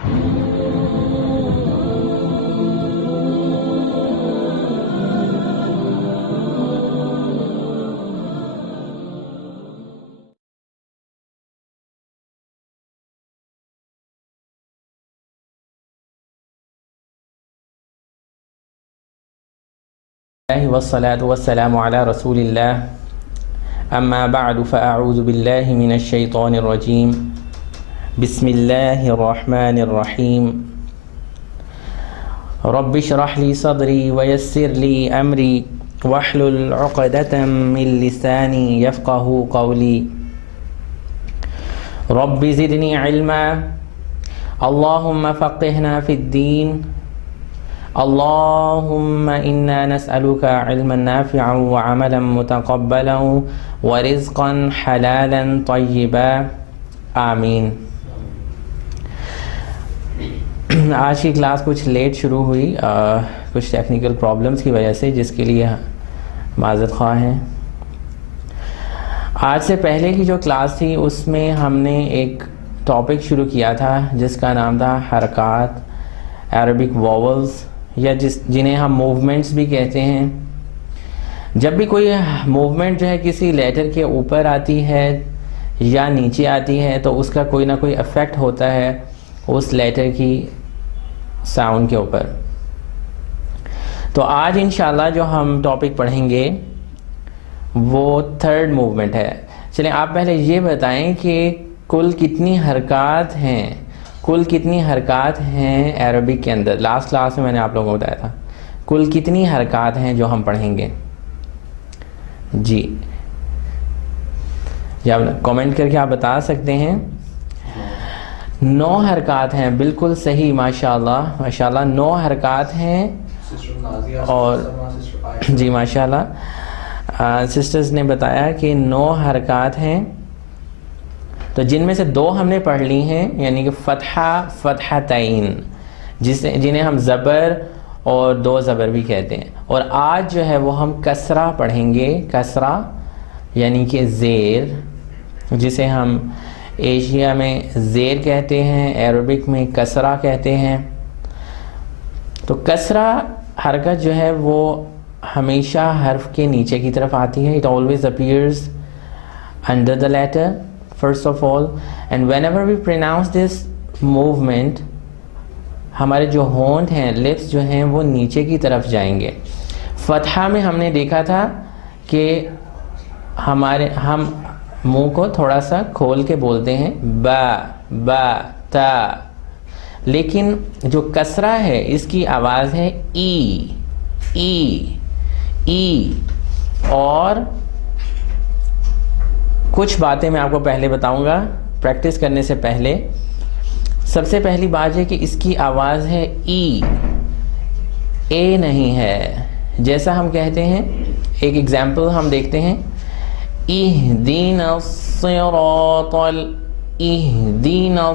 والصلاة والسلام على رسول الله أما بعد فأعوذ بالله من الشيطان الرجيم بسم الله الرحمن الرحيم رب اشرح لي صدري ويسر لي أمري واحلل عقدة من لساني يفقه قولي رب زدني علما اللهم فقهنا في الدين اللهم إنا نسألك علما نافعا وعملا متقبلا ورزقا حلالا طيبا آمین۔ آج کی کلاس کچھ لیٹ شروع ہوئی، کچھ ٹیکنیکل پرابلمس کی وجہ سے، جس کے لیے معذرت خواہ ہیں۔ آج سے پہلے کی جو کلاس تھی اس میں ہم نے ایک ٹاپک شروع کیا تھا جس کا نام تھا حرکات، عربک واولز، یا جنہیں ہم موومنٹس بھی کہتے ہیں۔ جب بھی کوئی موومنٹ جو ہے کسی لیٹر کے اوپر آتی ہے یا نیچے آتی ہے تو اس کا کوئی نہ کوئی افیکٹ ہوتا ہے اس لیٹر کی ساؤنڈ کے اوپر۔ تو آج انشاءاللہ جو ہم ٹاپک پڑھیں گے وہ تھرڈ موومنٹ ہے۔ چلیں آپ پہلے یہ بتائیں کہ کل کتنی حرکات ہیں عربک کے اندر۔ لاسٹ کلاس میں نے آپ لوگوں کو بتایا تھا کل کتنی حرکات ہیں جو ہم پڑھیں گے۔ جی یا کامنٹ کر کے آپ بتا سکتے ہیں۔ 9 حرکات ہیں، بالکل صحیح، ماشاءاللہ ماشاءاللہ 9 حرکات ہیں۔ اور جی ماشاءاللہ سسٹرز نے بتایا کہ 9 حرکات ہیں، تو جن میں سے 2 ہم نے پڑھ لی ہیں، یعنی کہ فتحہ، فتحتین، جنہیں ہم زبر اور 2 زبر بھی کہتے ہیں۔ اور آج جو ہے وہ ہم کسرہ پڑھیں گے، کسرہ یعنی کہ زیر، جسے ہم ایشیا میں زیر کہتے ہیں، عربک میں کسرہ کہتے ہیں۔ تو کسرہ حرکت جو ہے وہ ہمیشہ حرف کے نیچے کی طرف آتی ہے۔ It always appears under the letter first of all, and whenever we pronounce this movement ہمارے جو ہونٹ ہیں، لپس جو ہیں وہ نیچے کی طرف جائیں گے۔ فتحہ میں ہم نے دیکھا تھا کہ ہم منہ کو تھوڑا سا کھول کے بولتے ہیں، با با تا، لیکن جو کسرہ ہے اس کی آواز ہے ای ای ای۔ اور کچھ باتیں میں آپ کو پہلے بتاؤں گا پریکٹس کرنے سے پہلے۔ سب سے پہلی بات ہے کہ اس کی آواز ہے ای، اے نہیں ہے۔ جیسا ہم کہتے ہیں، ایک ایگزامپل ہم دیکھتے ہیں، اہدینا الصراط اہدینا،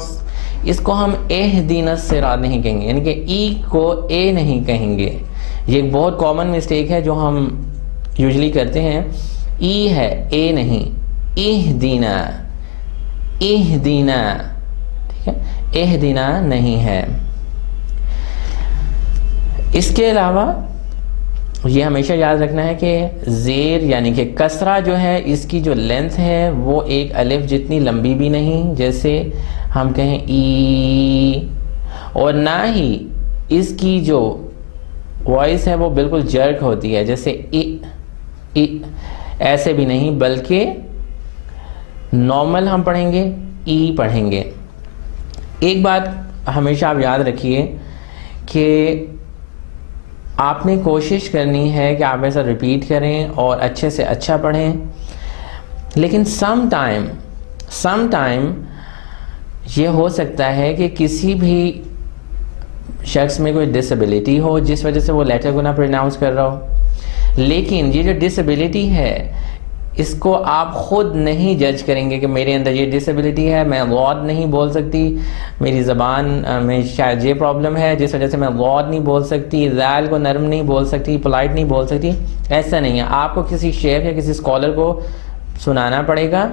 اس کو ہم اہدینا الصراط نہیں کہیں گے، یعنی کہ ای کو اے نہیں کہیں گے۔ یہ ایک بہت کامن مسٹیک ہے جو ہم یوزلی کرتے ہیں، ای ہے اے نہیں، اہدینا اہدینا، ٹھیک ہے، اہدینا نہیں ہے۔ اس کے علاوہ یہ ہمیشہ یاد رکھنا ہے کہ زیر یعنی کہ کسرہ جو ہے اس کی جو لینتھ ہے وہ ایک الف جتنی لمبی بھی نہیں، جیسے ہم کہیں ای، اور نہ ہی اس کی جو وائس ہے وہ بالکل جرک ہوتی ہے، جیسے ای، ایسے بھی نہیں، بلکہ نارمل ہم پڑھیں گے، ای پڑھیں گے۔ ایک بات ہمیشہ آپ یاد رکھیے کہ آپ نے کوشش کرنی ہے کہ آپ ایسا ریپیٹ کریں اور اچھے سے اچھا پڑھیں، لیکن سم ٹائم یہ ہو سکتا ہے کہ کسی بھی شخص میں کوئی ڈسیبلٹی ہو جس وجہ سے وہ لیٹر کو نہ پروناؤنس کر رہا ہو، لیکن یہ جو ڈسیبلٹی ہے اس کو آپ خود نہیں جج کریں گے کہ میرے اندر یہ ڈسیبلٹی ہے، میں غوط نہیں بول سکتی، میری زبان میں شاید یہ پرابلم ہے جس وجہ سے میں غوط نہیں بول سکتی، ذال کو نرم نہیں بول سکتی، پولائٹ نہیں بول سکتی۔ ایسا نہیں ہے، آپ کو کسی شیخ یا کسی اسکالر کو سنانا پڑے گا،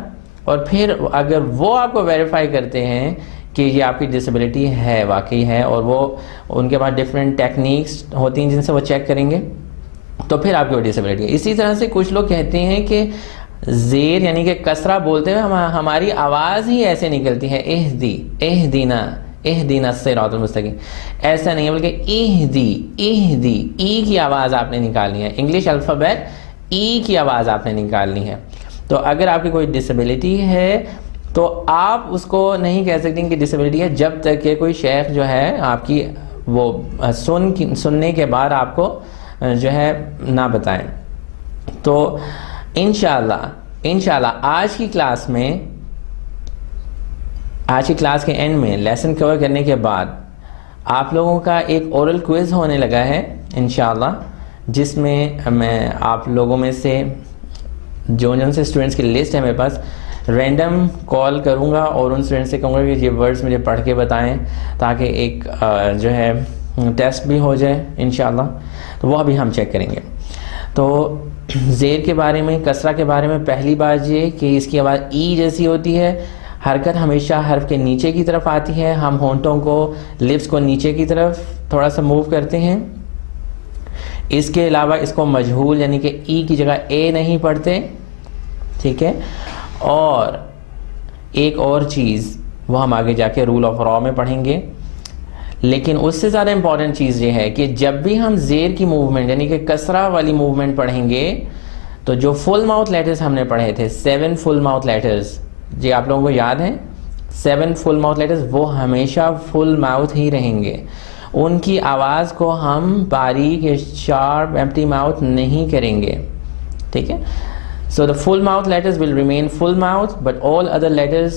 اور پھر اگر وہ آپ کو ویریفائی کرتے ہیں کہ یہ آپ کی ڈسیبلٹی ہے، واقعی ہے، اور وہ ان کے پاس ڈفرینٹ ٹیکنیکس ہوتی ہیں جن سے وہ چیک کریں گے، تو پھر آپ کی وہ ڈسیبلٹی ہے۔ اسی طرح سے کچھ لوگ کہتے ہیں کہ زیر یعنی کہ کسرہ بولتے ہوئے ہماری آواز ہی ایسے نکلتی ہے، اہدینا الصراط المستقیم، ایسا نہیں ہے، بلکہ اہدی ای کی آواز آپ نے نکالنی ہے، انگلش الفابیٹ ای کی آواز آپ نے نکالنی ہے۔ تو اگر آپ کی کوئی ڈسیبلٹی ہے تو آپ اس کو نہیں کہہ سکتے کہ ڈسیبلٹی ہے جب تک کہ کوئی شیخ جو ہے آپ کی وہ سننے کے بعد آپ کو جو ہے نہ بتائیں۔ تو انشاءاللہ آج کی کلاس کے اینڈ میں لیسن کور کرنے کے بعد آپ لوگوں کا ایک اورل کوئز ہونے لگا ہے انشاءاللہ، جس میں میں آپ لوگوں میں سے جو سے اسٹوڈنٹس کی لسٹ ہے میرے پاس رینڈم کال کروں گا اور ان اسٹوڈنٹس سے کہوں گا کہ یہ ورڈز مجھے پڑھ کے بتائیں، تاکہ ایک جو ہے ٹیسٹ بھی ہو جائے انشاءاللہ، تو وہ ابھی ہم چیک کریں گے۔ تو زیر کے بارے میں، کسرہ کے بارے میں پہلی بات یہ کہ اس کی آواز ای جیسی ہوتی ہے، حرکت ہمیشہ حرف کے نیچے کی طرف آتی ہے، ہم ہونٹوں کو، لپس کو نیچے کی طرف تھوڑا سا موو کرتے ہیں۔ اس کے علاوہ اس کو مجہول یعنی کہ ای کی جگہ اے نہیں پڑھتے، ٹھیک ہے۔ اور ایک اور چیز وہ ہم آگے جا کے رول آف را میں پڑھیں گے، لیکن اس سے زیادہ امپورٹنٹ چیز یہ ہے کہ جب بھی ہم زیر کی موومنٹ یعنی کہ کسرہ والی موومنٹ پڑھیں گے تو جو فل ماؤتھ لیٹرز ہم نے پڑھے تھے 7 فل ماؤتھ لیٹرز، جی آپ لوگوں کو یاد ہیں 7 فل ماؤتھ لیٹرز، وہ ہمیشہ فل ماؤتھ ہی رہیں گے، ان کی آواز کو ہم باریک شارپ ایمپٹی ماؤتھ نہیں کریں گے، ٹھیک ہے۔ So the full mouth letters will remain full mouth, but all other letters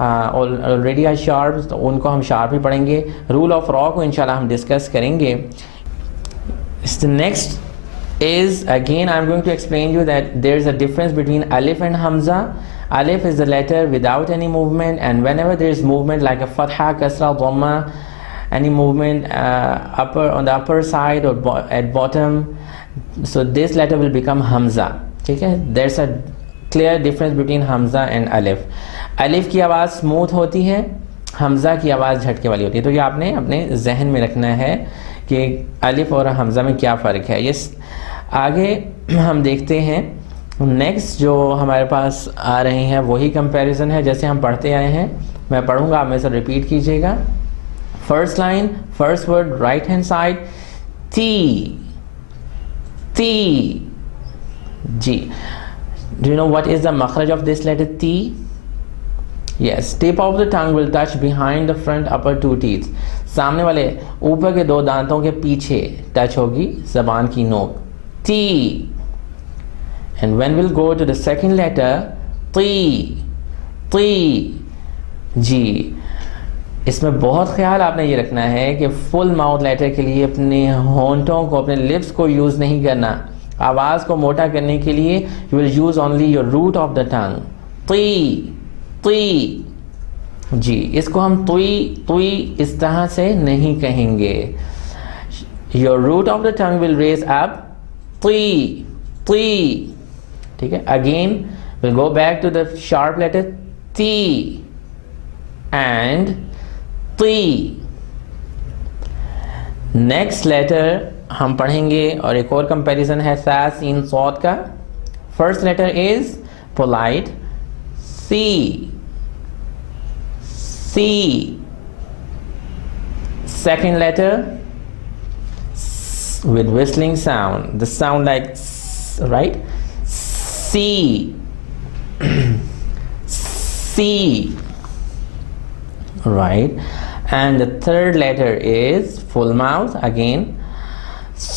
already are sharp, تو ان کو ہم شارپ ہی پڑھیں گے۔ رول آف را کو انشاءاللہ ہم ڈسکس کریں گے۔ The next is, again I'm going to explain you that there is a difference between alif and hamza. Alif is the letter without any movement, and whenever there is movement like a fatha, kasra, dhamma, any movement on the upper side or at bottom, so this letter will become hamza. ٹھیک ہے، there's a clear difference between Hamza and الف۔ الف کی آواز smooth ہوتی ہے، حمزہ کی آواز جھٹکے والی ہوتی ہے، تو یہ آپ نے اپنے ذہن میں رکھنا ہے کہ الف اور حمزہ میں کیا فرق ہے۔ یہ آگے ہم دیکھتے ہیں نیکسٹ جو ہمارے پاس آ رہے ہیں وہی کمپیریزن ہے جیسے ہم پڑھتے آئے ہیں، میں پڑھوں گا آپ میں سے ریپیٹ کیجیے گا۔ First line, first word right hand side, تی تی، جی do you know what is the makhraj of this letter T? Yes, tip of the tongue will touch behind the front upper 2 teeth. سامنے والے اوپر کے 2 دانتوں کے پیچھے ٹچ ہوگی زبان کی نوک، T. And when we'll go to the second letter T، جی اس میں بہت خیال آپ نے یہ رکھنا ہے کہ فل ماؤتھ لیٹر کے لیے اپنے ہونٹوں کو، اپنے لپس کو یوز نہیں کرنا، آواز کو موٹا کرنے کے لیے you will use only your root of the tongue. تی، جی اس کو ہم توئی اس طرح سے نہیں کہیں گے، your root of the tongue will raise up تی، ٹھیک ہے۔ again we'll go back to the sharp letter تی and تی۔ نیکسٹ لیٹر ہم پڑھیں گے اور ایک اور کمپیریزن ہے سا سین صاد کا۔ فرسٹ لیٹر از پولائٹ، سی، second letter with whistling sound, the sound like right, C, right, and the third letter is full mouth again, C,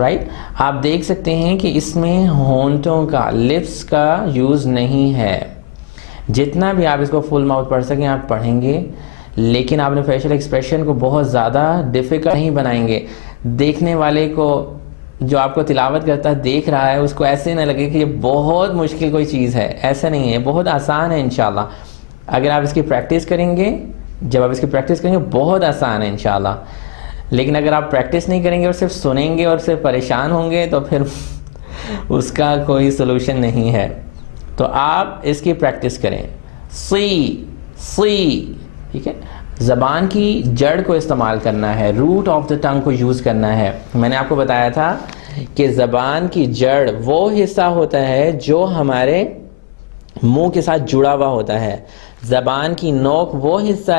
right. آپ دیکھ سکتے ہیں کہ اس میں ہونٹوں کا، لپس کا یوز نہیں ہے، جتنا بھی آپ اس کو فل ماؤتھ پڑھ سکیں آپ پڑھیں گے، لیکن آپ نے فیشل ایکسپریشن کو بہت زیادہ ڈیفیکلٹ نہیں بنائیں گے۔ دیکھنے والے کو، جو آپ کو تلاوت کرتا دیکھ رہا ہے، اس کو ایسے نہ لگے کہ یہ بہت مشکل کوئی چیز ہے، ایسا نہیں ہے، بہت آسان ہے انشاءاللہ۔ اگر آپ اس کی پریکٹس کریں گے، جب آپ اس کی پریکٹس کریں گے بہت آسان ہے انشاءاللہ، لیکن اگر آپ پریکٹس نہیں کریں گے اور صرف سنیں گے اور صرف پریشان ہوں گے تو پھر اس کا کوئی سلوشن نہیں ہے۔ تو آپ اس کی پریکٹس کریں، سی سی. ٹھیک ہے, زبان کی جڑ کو استعمال کرنا ہے, روٹ آف دا ٹنگ کو یوز کرنا ہے. میں نے آپ کو بتایا تھا کہ زبان کی جڑ وہ حصہ ہوتا ہے جو ہمارے منہ کے ساتھ جڑا ہوا ہوتا ہے. زبان کی نوک وہ حصہ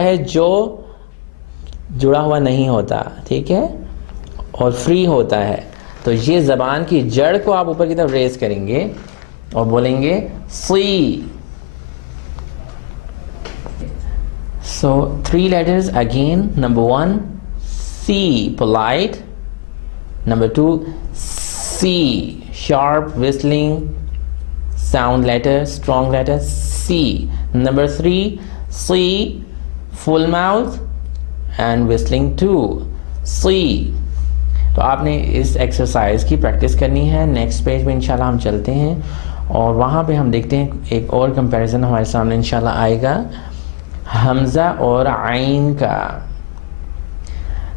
ہے جو جڑا ہوا نہیں ہوتا, ٹھیک ہے, اور فری ہوتا ہے. تو یہ زبان کی جڑ کو آپ اوپر کی طرف ریز کریں گے اور بولیں گے سی. So 3 letters again. Number 1 C, polite. Number 2 C, sharp whistling sound letter, strong letter C. Number 3 C, full mouth and whistling 2 C. تو آپ نے اس ایکسرسائز کی پریکٹس کرنی ہے. نیکسٹ پیج میں انشاءاللہ ہم چلتے ہیں اور وہاں پہ ہم دیکھتے ہیں ایک اور کمپیریزن ہمارے سامنے انشاءاللہ آئے گا حمزہ اور عین کا.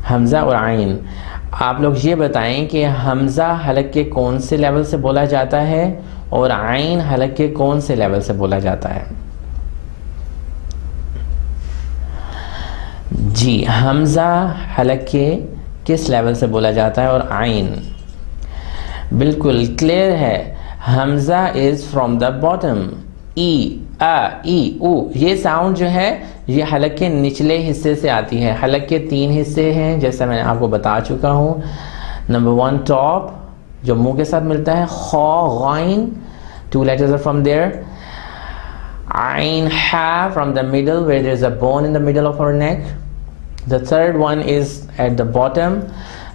حمزہ اور عین, آپ لوگ یہ بتائیں کہ حمزہ حلق کے کون سے لیول سے بولا جاتا ہے اور عین حلق کے کون سے لیول سے بولا جاتا ہے. جی, حمزہ حلق کے کس لیول سے بولا جاتا ہے اور عین بالکل کلیئر ہے. حمزہ از فرام دا باٹم. ای ای او, یہ ساؤنڈ جو ہے یہ حلق کے نچلے حصے سے آتی ہے. حلق کے 3 حصے ہیں جیسا میں نے آپ کو بتا چکا ہوں. نمبر 1 ٹاپ جو منہ کے ساتھ ملتا ہے, خا غائن 2 letters are from there. عین ہا from the middle where there is a bone in the middle of our neck. The third one is at the bottom.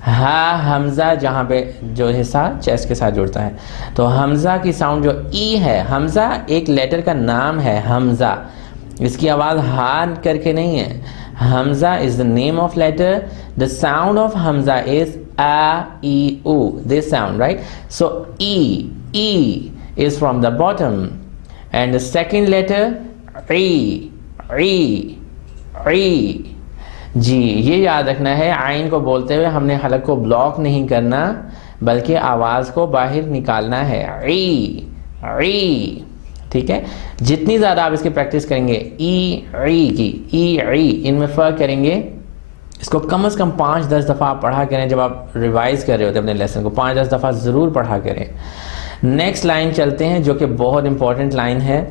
ہا حمزہ جہاں پہ جو حصہ چیسٹ کے ساتھ جڑتا ہے. تو حمزہ کی ساؤنڈ جو ای ہے, حمزہ ایک لیٹر کا نام ہے. حمزہ اس کی آواز ہا کر کے نہیں ہے. حمزہ is the name of letter. The sound of Hamza is a, e, u. This sound, right? So e is from the bottom. And the second letter ri. جی, یہ یاد رکھنا ہے عین کو بولتے ہوئے ہم نے حلق کو بلاک نہیں کرنا بلکہ آواز کو باہر نکالنا ہے. ری. ٹھیک ہے, جتنی زیادہ آپ اس کی پریکٹس کریں گے ای ری ان میں فرق کریں گے. اس کو کم از کم 5-10 دفعہ آپ پڑھا کریں. جب آپ ریوائز کر رہے ہوتے اپنے لیسن کو 5-10 دفعہ ضرور پڑھا کریں. نیکسٹ لائن چلتے ہیں جو کہ بہت امپورٹنٹ لائن ہے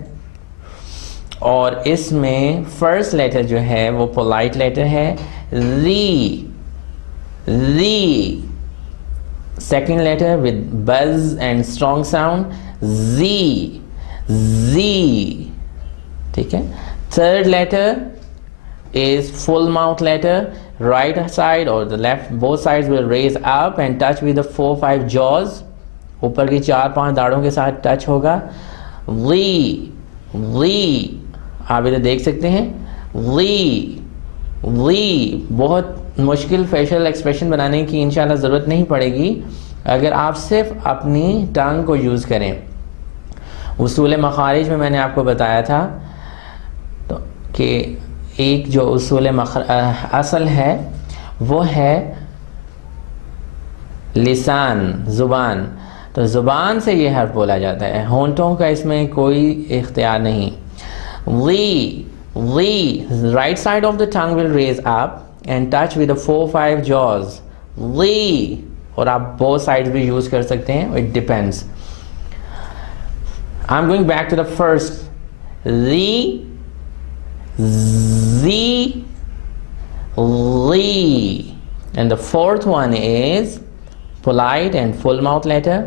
اور اس میں فرسٹ لیٹر جو ہے وہ پولائٹ لیٹر ہے. ری. Second letter with buzz and strong sound زی. ٹھیک ہے, third letter is full mouth letter. Right side or the left, both sides will raise up and touch with the 4-5 jaws. اوپر کی 4-5 داڑھوں کے ساتھ ٹچ ہوگا. ری آپ ادھر دیکھ سکتے ہیں. ری بہت مشکل فیشل ایکسپریشن بنانے کی انشاءاللہ ضرورت نہیں پڑے گی اگر آپ صرف اپنی ٹنگ کو یوز کریں. اصول مخارج میں نے آپ کو بتایا تھا تو کہ ایک جو اصول اصل ہے وہ ہے لسان, زبان. تو زبان سے یہ حرف بولا جاتا ہے, ہونٹوں کا اس میں کوئی اختیار نہیں. ری. Right side of the tongue will raise up and touch with the 4-5 jaws. ری. اور آپ both sides بھی یوز کر سکتے ہیں, it depends. I'm going back to the first. Re. Z, Li. And the fourth one is polite and full mouth letter.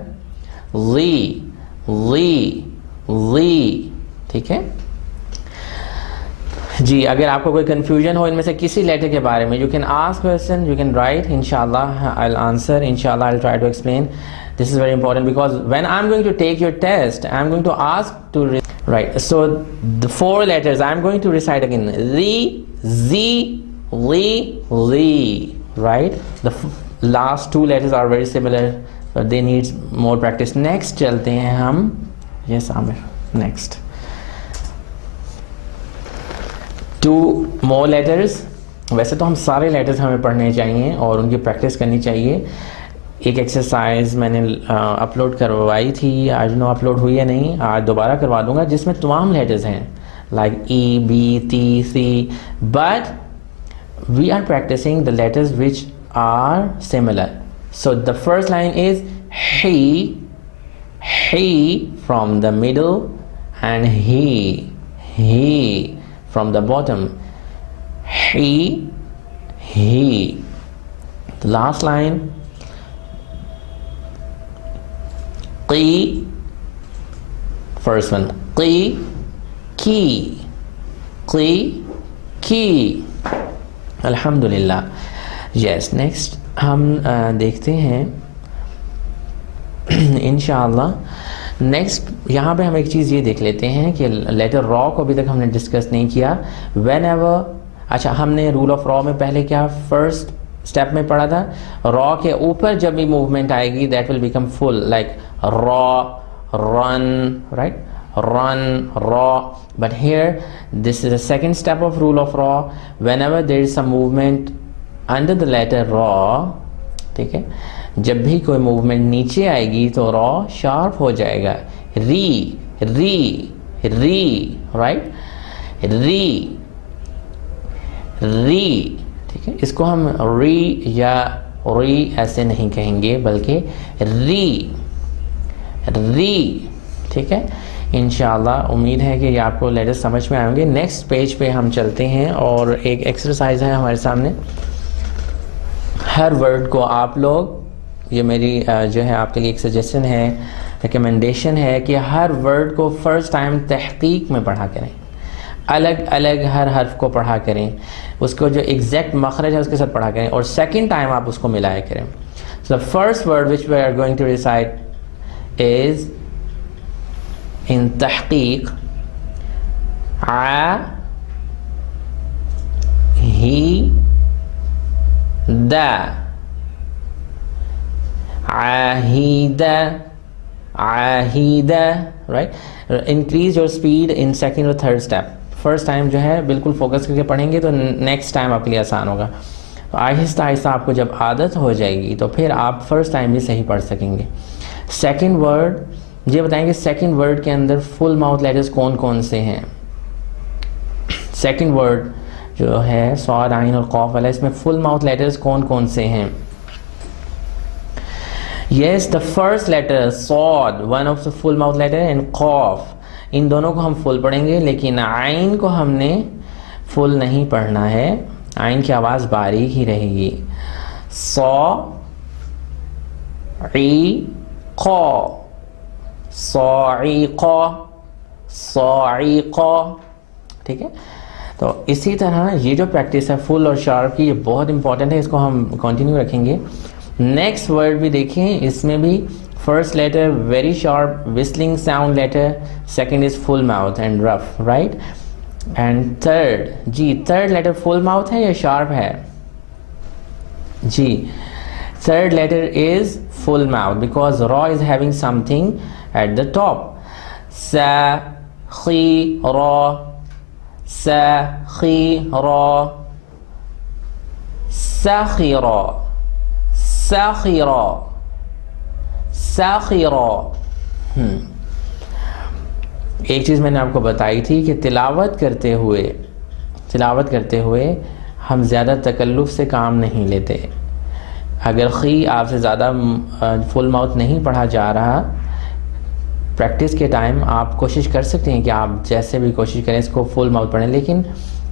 Li. ٹھیک ہے جی. اگر آپ کو کوئی کنفیوژن ہو ان میں سے کسی لیٹر کے بارے میں, you can ask question, you can write. Inshallah I'll answer. Inshallah I'll try to explain. This is very important because when I'm going to take your test, I'm going to ask to right. So the 4 letters I'm going to recite again. Ri, Z, Li. Right. The last 2 letters are very similar, but they need more practice. Next چلتے ہیں ہم. Yes, Amir. Next. 2 more letters. ویسے تو ہم سارے letters ہمیں پڑھنے چاہیے اور ان کی پریکٹس کرنی چاہیے. ایک ایکسرسائز میں نے اپلوڈ کروائی تھی, آج نو اپلوڈ ہوئی ہے نہیں, آج دوبارہ کروا دوں گا, جس میں تمام لیٹرز ہیں لائک ای, بی, ٹی, سی, but we are practicing the letters which are similar. So the first line is he from the middle and he from the bottom. He. The last line, qi, first one, qi, ki. Alhamdulillah. Yes, next ہم دیکھتے ہیں انشاءاللہ. Next یہاں پہ ہم ایک چیز یہ دیکھ لیتے ہیں کہ لیٹر را کو ابھی تک ہم نے ڈسکس نہیں کیا. وین ایور, اچھا ہم نے رول آف را میں پہلے کیا فرسٹ اسٹیپ میں پڑھا تھا, را کے اوپر جب بھی موومنٹ آئے گی that will become full, like را, run, right, run, raw. But here this is the second step of rule of raw. Whenever there is some movement under the letter raw, ٹھیک ہے, جب بھی کوئی موومنٹ نیچے آئے گی تو را شارپ ہو جائے گا. ری, رائٹ, ری, ٹھیک ہے. اس کو ہم ری یا ری ایسے نہیں کہیں گے بلکہ ری, ٹھیک ہے. انشاءاللہ امید ہے کہ یہ آپ کو لیٹر سمجھ میں آئیں گے. نیکسٹ پیج پہ ہم چلتے ہیں اور ایک ایکسرسائز ہے ہمارے سامنے. ہر ورڈ کو آپ لوگ, یہ میری جو ہے آپ کے لیے ایک سجیشن ہے, ریکمنڈیشن ہے کہ ہر ورڈ کو فرسٹ ٹائم تحقیق میں پڑھا کریں, الگ الگ ہر حرف کو پڑھا کریں, اس کو جو ایگزیکٹ مخرج ہے اس کے ساتھ پڑھا کریں, اور سیکنڈ ٹائم آپ اس کو ملایا کریں. So the first word which we are going to recite is in تحقیق عاہیدہ, right. Increase your speed in second or third step. First time جو ہے بالکل فوکس کر کے پڑھیں گے تو نیکسٹ ٹائم آپ کے لیے آسان ہوگا. آہستہ آہستہ آپ کو جب عادت ہو جائے گی تو پھر آپ فرسٹ ٹائم بھی صحیح پڑھ سکیں گے. سیکنڈ ورڈ یہ بتائیں گے سیکنڈ ورڈ کے اندر فل ماؤتھ لیٹرز کون کون سے ہیں. سیکنڈ ورڈ جو ہے صاد, عین اور قاف والا, اس میں فل ماؤتھ لیٹرز کون کون سے ہیں. یس, دا فرسٹ لیٹر صاد, one of the full mouth letter, and قاف, ان دونوں کو ہم فل پڑھیں گے, لیکن عین کو ہم نے فل نہیں پڑھنا ہے, عین کی آواز باریک ہی رہے گی. صا, عی, قا, صاعقہ, صاعقہ, ٹھیک ہے. تو اسی طرح یہ جو پریکٹس ہے فل اور شارپ کی, یہ بہت امپورٹنٹ ہے, اس کو ہم کنٹینیو رکھیں گے. نیکسٹ ورڈ بھی دیکھیں, اس میں بھی first letter very sharp whistling sound letter, second is full mouth and rough, right. And third, جی تھرڈ لیٹر فل ماؤتھ ہے یا شارپ ہے؟ جی third letter is full mouth because ra is having something at the top. Sa, khi, ra, sa, khi, ra, sakhira, sakhira, sakhira. ایک چیز میں نے آپ کو بتائی تھی کہ تلاوت کرتے ہوئے ہم زیادہ تکلف سے کام نہیں لیتے. اگر خی آپ سے زیادہ فل ماؤتھ نہیں پڑھا جا رہا, پریکٹس کے ٹائم آپ کوشش کر سکتے ہیں کہ آپ جیسے بھی کوشش کریں اس کو فل ماؤتھ پڑھیں, لیکن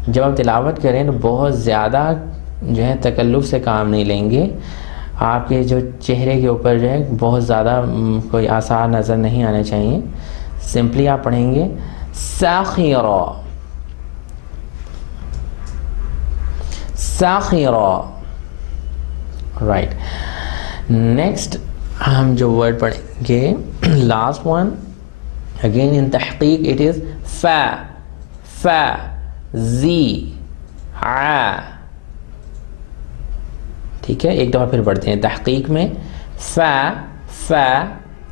جب آپ تلاوت کریں تو بہت زیادہ جو ہے تکلف سے کام نہیں لیں گے. آپ کے جو چہرے کے اوپر جو ہے بہت زیادہ کوئی آثار نظر نہیں آنے چاہیے. سمپلی آپ پڑھیں گے ساخیرا, ساخیرا, رائٹ. نیکسٹ ہم جو ورڈ پڑھیں گے لاسٹ ون, اگین ان تحقیق اٹ از فا, فا, زی, عا, ٹھیک ہے. ایک دفعہ پھر پڑھتے ہیں تحقیق میں, فا, فا,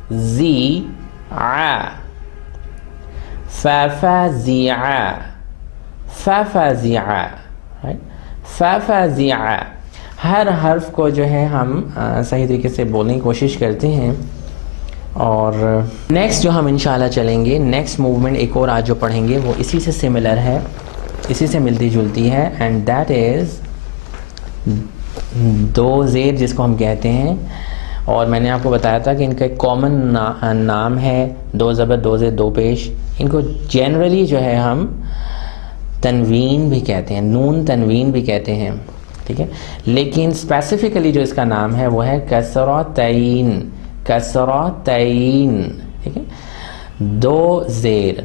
زی, عا, فا, فا, زی, عا, فا, فا, زی, عا, رائٹ. فا, فا, زی, عا. ہر حرف کو جو ہے ہم صحیح طریقے سے بولنے کی کوشش کرتے ہیں. اور نیکسٹ جو ہم انشاءاللہ چلیں گے، نیکسٹ موومنٹ ایک اور آج جو پڑھیں گے وہ اسی سے سملر ہے، اسی سے ملتی جلتی ہے، اینڈ دیٹ از دو زیر جس کو ہم کہتے ہیں. اور میں نے آپ کو بتایا تھا کہ ان کا ایک کامن نام ہے، دو زبر دو زیر دو پیش. ان کو جنرلی جو ہے ہم تنوین بھی کہتے ہیں، نون تنوین بھی کہتے ہیں، ٹھیک ہے. لیکن اسپیسیفکلی جو اس کا نام ہے وہ ہے کسرتین، کسرتین، ٹھیک ہے، دو زیر،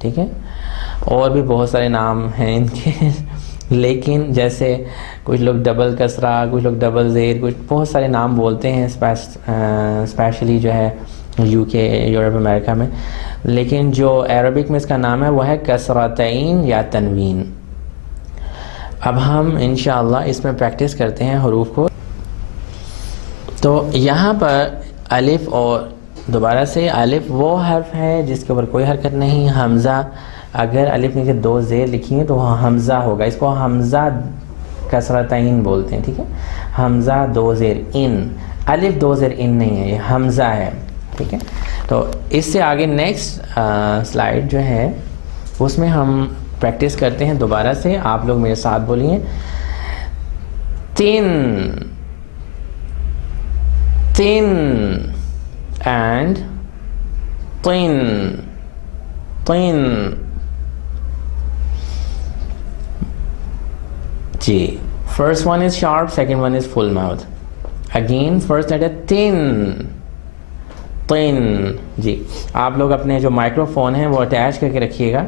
ٹھیک ہے. اور بھی بہت سارے نام ہیں ان کے لیکن جیسے کچھ لوگ ڈبل کسرہ، کچھ لوگ ڈبل زیر، کچھ بہت سارے نام بولتے ہیں اسپیشلی جو ہے یو کے، یورپ امریکہ میں. لیکن جو عربک میں اس کا نام ہے وہ ہے کسرتین یا تنوین. اب ہم انشاءاللہ اس میں پریکٹس کرتے ہیں حروف کو. تو یہاں پر الف، اور دوبارہ سے الف وہ حرف ہے جس کے اوپر کوئی حرکت نہیں. حمزہ، اگر الف نیچے دو زیر لکھی ہیں تو وہ حمزہ ہوگا، اس کو حمزہ کسرتین بولتے ہیں، ٹھیک ہے. حمزہ دو زیر ان، الف دو زیر ان نہیں ہے، یہ حمزہ ہے، ٹھیک ہے. تو اس سے آگے نیکسٹ سلائیڈ جو ہے اس میں ہم پریکٹس کرتے ہیں دوبارہ سے. آپ لوگ میرے ساتھ بولیے، تین، تین، اینڈ تین، تین. جی، first one is sharp, second one is full mouth. Again first letter تین، تین. جی، آپ لوگ اپنے جو مائکرو فون ہیں وہ اٹیچ کر کے رکھیے گا،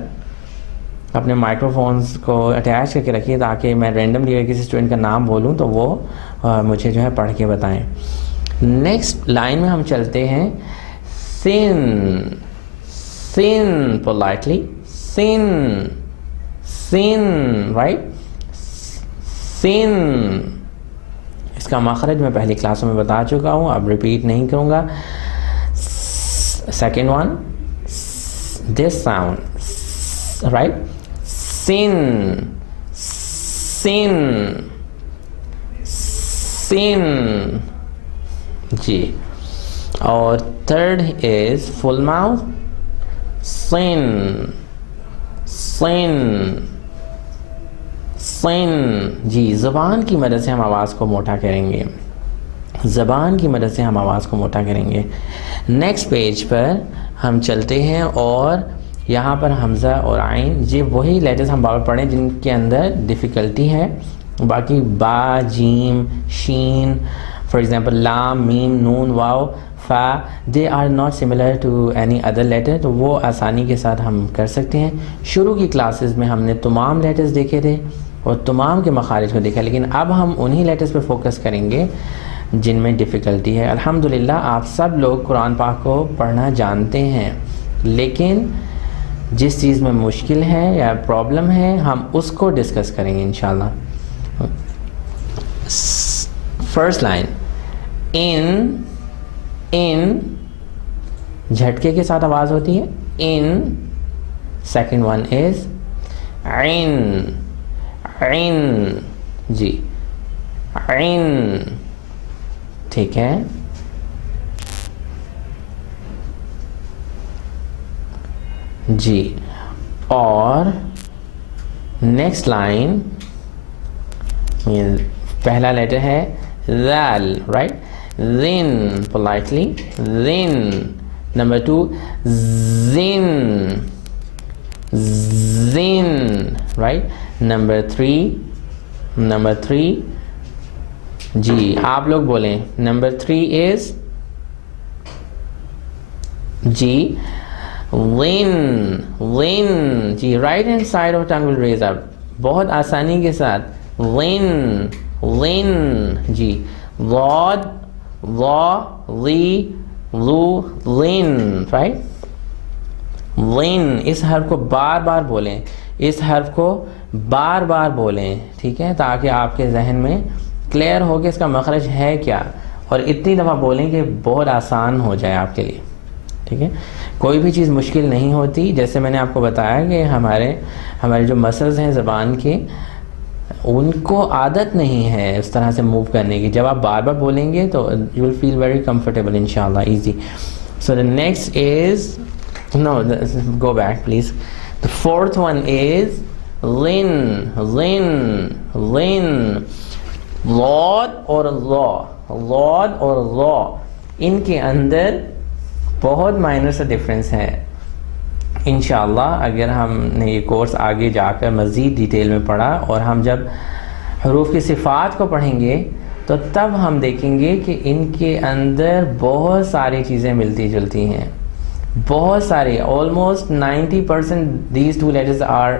اپنے مائکرو فونز کو اٹیچ کر کے رکھیے تاکہ میں رینڈملی اگر کسی اسٹوڈنٹ کا نام بولوں تو وہ مجھے جو ہے پڑھ کے بتائیں. نیکسٹ لائن میں ہم چلتے ہیں، سین، سین، پولائٹلی، سین، سین، رائٹ، سین. اس کا مخرج میں پہلی کلاسوں میں بتا چکا ہوں، اب ریپیٹ نہیں کروں گا. Second one, this sound, right, سین، سین، سین. جی، اور تھرڈ از فل ماؤتھ، سین، سین، سین. جی، زبان کی مدد سے ہم آواز کو موٹا کریں گے، زبان کی مدد سے ہم آواز کو موٹا کریں گے. نیکسٹ پیج پر ہم چلتے ہیں اور یہاں پر حمزہ اور عین، یہ وہی لیٹرز ہم بار پڑھیں جن کے اندر ڈیفیکلٹی ہے. باقی با، جیم، شین، فار ایگزامپل لام، میم، نون، واو، فا، they are not similar to any other letter, تو وہ آسانی کے ساتھ ہم کر سکتے ہیں. شروع کی کلاسز میں ہم نے تمام لیٹرز دیکھے تھے اور تمام کے مخارج کو دیکھا، لیکن اب ہم انہی لیٹرز پہ فوکس کریں گے جن میں ڈیفیکلٹی ہے. الحمدللہ آپ سب لوگ قرآن پاک کو پڑھنا جانتے ہیں، لیکن جس چیز میں مشکل ہے یا پرابلم ہے ہم اس کو ڈسکس کریں گے انشاءاللہ. فرسٹ لائن، ان، ان، جھٹکے کے ساتھ آواز ہوتی ہے، ان. سیکنڈ ون از عین، عین. جی، عین، ٹھیک ہے. جی، اور نیکسٹ لائن، پہلا لیٹر ہے ذال، رائٹ، ذن، پولائٹلی، ذن. نمبر ٹو، زن، زن، right. Number three, number three. جی، آپ لوگ بولیں، نمبر تھری از، جی، win، win. جی، right hand side of tongue will raise up, بہت آسانی کے ساتھ، win، win. جی، ضاد، ضا، ضی، ضو، win، رائٹ، win. اس حرف کو بار بار بولیں، اس حرف کو بار بار بولیں، ٹھیک ہے، تاکہ آپ کے ذہن میں کلیئر ہو کہ اس کا مخرج ہے کیا، اور اتنی دفعہ بولیں کہ بہت آسان ہو جائے آپ کے لیے، ٹھیک ہے. کوئی بھی چیز مشکل نہیں ہوتی. جیسے میں نے آپ کو بتایا کہ ہمارے جو مسلز ہیں زبان کے، ان کو عادت نہیں ہے اس طرح سے موو کرنے کی. جب آپ بار بار بولیں گے تو you will feel very comfortable انشاءاللہ, easy. So the next is, no go back please. The fourth one is lin, lin, lin. Lord اور law, Lord اور law, ان کے اندر بہت مائنر سا ڈفرینس ہے. انشاءاللہ اگر ہم نے یہ کورس آگے جا کر مزید ڈیٹیل میں پڑھا اور ہم جب حروف کی صفات کو پڑھیں گے تو تب ہم دیکھیں گے کہ ان کے اندر بہت ساری چیزیں ملتی جلتی ہیں, بہت ساری. almost 90% these two letters are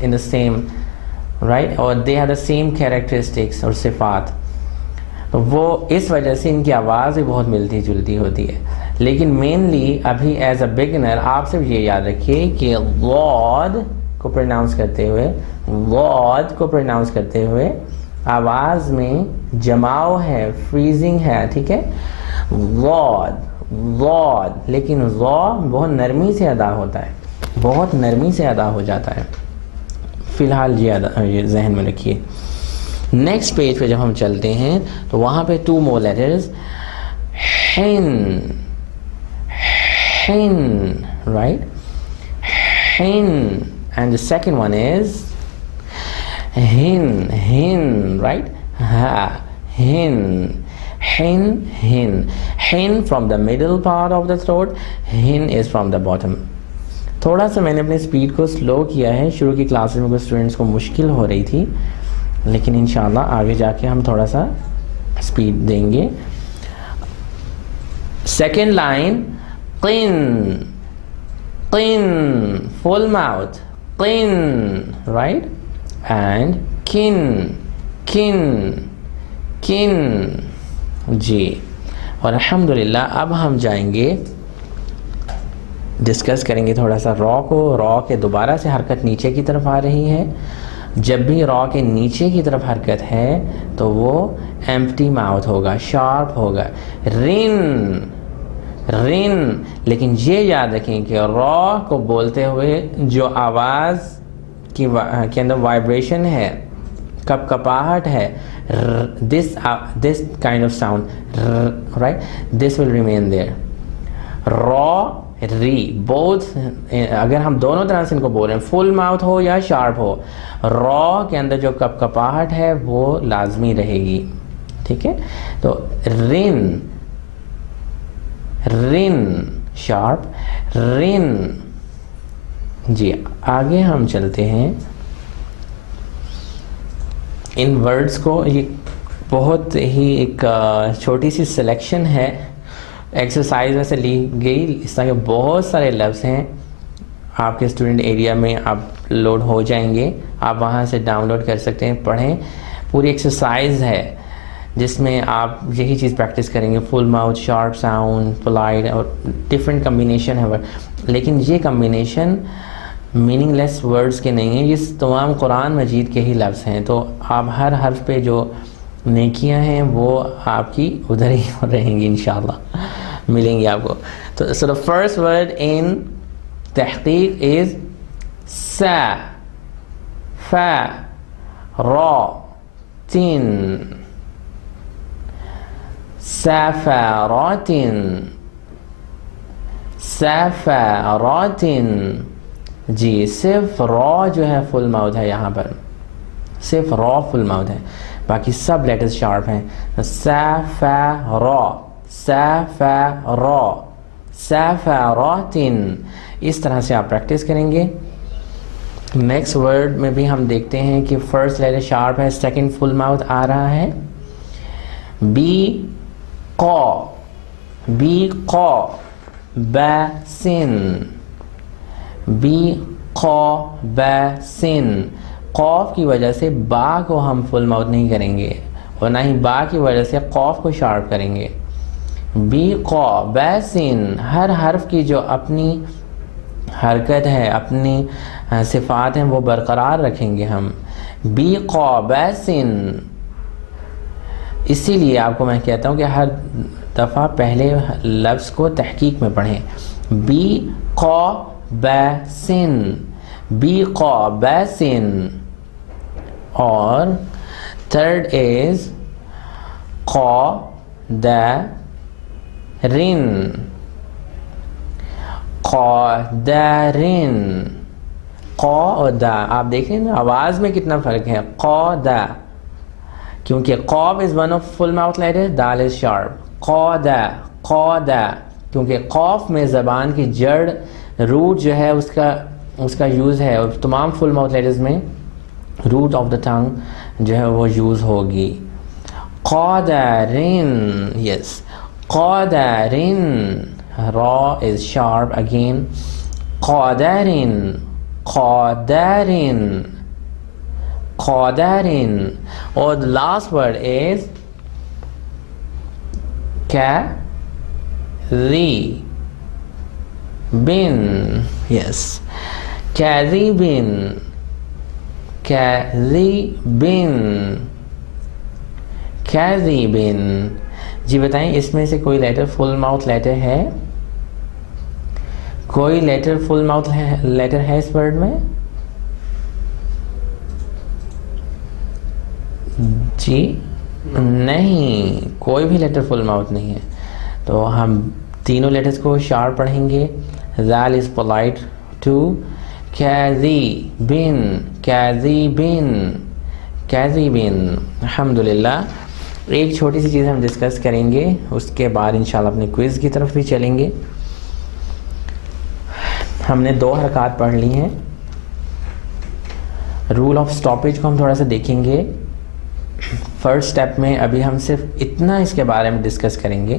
in the same, right, or they have the same characteristics اور صفات. وہ اس وجہ سے ان کی آواز بھی بہت ملتی جلتی ہوتی ہے. لیکن مینلی ابھی ایز اے بگنر آپ صرف یہ یاد رکھیے کہ لارڈ کو پروناؤنس کرتے ہوئے, لارڈ کو پروناؤنس کرتے ہوئے آواز میں جماؤ ہے, فریزنگ ہے, ٹھیک ہے, لارڈ لارڈ. لیکن لا بہت نرمی سے ادا ہوتا ہے, بہت نرمی سے ادا ہو جاتا ہے. فی الحال یہ ذہن میں رکھیے. نیکسٹ پیج پہ جب ہم چلتے ہیں تو وہاں پہ 2 more letters, حن, حن, right, حن, and the second one is hin, hin, right, ha, hin, hin, hin. Hin from the middle part of the throat, hin is from the bottom. تھوڑا سا میں نے اپنے اسپیڈ کو سلو کیا ہے, شروع کی کلاسز میں کچھ اسٹوڈنٹس کو مشکل ہو رہی تھی, لیکن انشاءاللہ آگے جا کے ہم تھوڑا سا اسپیڈ دیں گے. سیکنڈ لائن, قن, قن, فل ماؤتھ, قن, رائٹ, اینڈ کن, کن, کن, جی. اور الحمدللہ اب ہم جائیں گے, ڈسکس کریں گے تھوڑا سا را کو. را کے دوبارہ سے حرکت نیچے کی طرف آ رہی ہے. جب بھی را کے نیچے کی طرف حرکت ہے تو وہ ایمپٹی ماؤتھ ہوگا, شارپ ہوگا. رن, رن. لیکن یہ یاد رکھیں کہ را کو بولتے ہوئے جو آواز کے اندر وائبریشن ہے, کپ کپاہٹ ہے, this kind of sound, right, this will remain there. را, ری, both, اگر ہم دونوں طرح سے ان کو بول رہے ہیں, فل ماؤتھ ہو یا شارپ ہو, را کے اندر جو کپ کپاہٹ ہے وہ لازمی رہے گی, ٹھیک ہے. تو رن, رن, شارپ, رن. جی آگے ہم چلتے ہیں. ان ورڈز کو, یہ بہت ہی ایک چھوٹی سی سلیکشن ہے, ایکسرسائز میں سے لی گئی. اس طرح کے بہت سارے لفظ ہیں آپ کے اسٹوڈنٹ ایریا میں آپ لوڈ ہو جائیں گے, آپ وہاں سے ڈاؤن لوڈ کر سکتے ہیں, پڑھیں. پوری ایکسرسائز ہے جس میں آپ یہی چیز پریکٹس کریں گے, فل ماؤتھ, شارپ ساؤنڈ, پولائٹ, اور ڈفرینٹ کمبینیشن ہے. لیکن یہ کمبینیشن میننگ لیس ورڈز کے نہیں ہیں, یہ تمام قرآن مجید کے ہی لفظ ہیں. تو آپ ہر حرف پہ جو نیکیاں ہیں وہ آپ کی ادھر ہی رہیں گی انشاءاللہ, ملیں گی آپ کو. تو so the first word in تحقیق is سا, فا, را, تن, سافارات, سافارات. جی صرف را جو ہے فل ماؤتھ ہے, یہاں پر صرف را فل ماؤتھ ہے, باقی سب لیٹرز شارپ ہیں. سا, فا, را, سا, فا, را, سافارات. اس طرح سے آپ پریکٹس کریں گے. نیکسٹ ورڈ میں بھی ہم دیکھتے ہیں کہ فرسٹ لیٹر شارپ ہے, سیکنڈ فل ماؤتھ آ رہا ہے. بی, قا, بی, قا, با, سن, بی, قا, با, سن. قاف کی وجہ سے با کو ہم فل ماؤتھ نہیں کریں گے, اور نہ ہی با کی وجہ سے قاف کو شارپ کریں گے. بی, قا, با, سن. ہر حرف کی جو اپنی حرکت ہے, اپنی صفات ہیں, وہ برقرار رکھیں گے ہم. بی, قا, با, سن. اسی لیے آپ کو میں کہتا ہوں کہ ہر دفعہ پہلے لفظ کو تحقیق میں پڑھیں. بی, قا, با, سن, بی, قا, با, سن. اور third is قادرن. قادرن. قا اور دا آپ دیکھیں نا آواز میں کتنا فرق ہے. قادا کیونکہ قاف is one of full mouth letter, دال از شارپ. قادا قادا کیونکہ قاف میں زبان کی جڑ روٹ جو ہے اس کا یوز ہے, اور تمام فل ماؤتھ لیٹرز میں روٹ آف دا ٹنگ جو ہے وہ یوز ہوگی. قادرین, یس قادرین, را از شارپ اگین. قادرین قادرین قادرین. اور the last word is كاذبين. yes كاذبين كاذبين كاذبين. جی بتائیں اس میں سے کوئی لیٹر فل ماؤتھ لیٹر ہے؟ کوئی لیٹر فل ماؤتھ لیٹر ہے اس ورڈ میں؟ جی نہیں, کوئی بھی لیٹر فل ماؤتھ نہیں ہے. تو ہم تینوں لیٹرز کو شارپ پڑھیں گے. ذال از پولائٹ ٹو کاذبین کاذبین کاذبین. الحمدللہ. ایک چھوٹی سی چیز ہم ڈسکس کریں گے, اس کے بعد انشاءاللہ اپنے کوئز کی طرف بھی چلیں گے. ہم نے 2 حرکات پڑھ لی ہیں. رول آف سٹاپیج کو ہم تھوڑا سا دیکھیں گے. فرسٹ سٹیپ میں ابھی ہم صرف اتنا اس کے بارے میں ڈسکس کریں گے.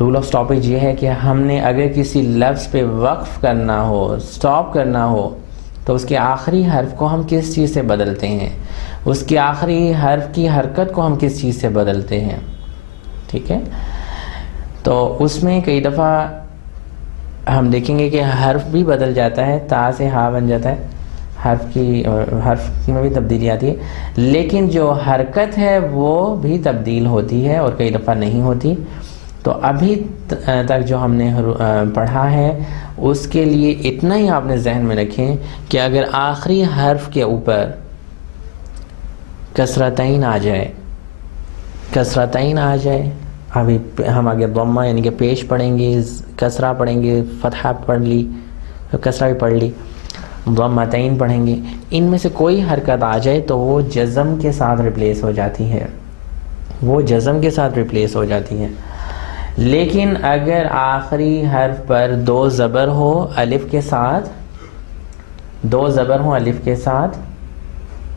رول آف سٹاپیج یہ ہے کہ ہم نے اگر کسی لفظ پہ وقف کرنا ہو, سٹاپ کرنا ہو, تو اس کے آخری حرف کو ہم کس چیز سے بدلتے ہیں, اس کے آخری حرف کی حرکت کو ہم کس چیز سے بدلتے ہیں. ٹھیک ہے, تو اس میں کئی دفعہ ہم دیکھیں گے کہ حرف بھی بدل جاتا ہے, تا سے ہا بن جاتا ہے, حرف میں بھی تبدیلی آتی ہے, لیکن جو حرکت ہے وہ بھی تبدیل ہوتی ہے اور کئی دفعہ نہیں ہوتی. تو ابھی تک جو ہم نے پڑھا ہے اس کے لیے اتنا ہی آپ نے ذہن میں رکھیں کہ اگر آخری حرف کے اوپر کسرتین آ جائے, کسرتین آ جائے, ابھی ہم آگے ضمہ یعنی کہ پیش پڑھیں گے, کسرہ پڑھیں گے, فتحہ پڑھ لی, کسرہ بھی پڑھ لی, ضمتین پڑھیں گے, ان میں سے کوئی حرکت آ جائے تو وہ جزم کے ساتھ ریپلیس ہو جاتی ہے, وہ جزم کے ساتھ ریپلیس ہو جاتی ہے. لیکن اگر آخری حرف پر 2 زبر ہو الف کے ساتھ, 2 زبر ہوں الف کے ساتھ,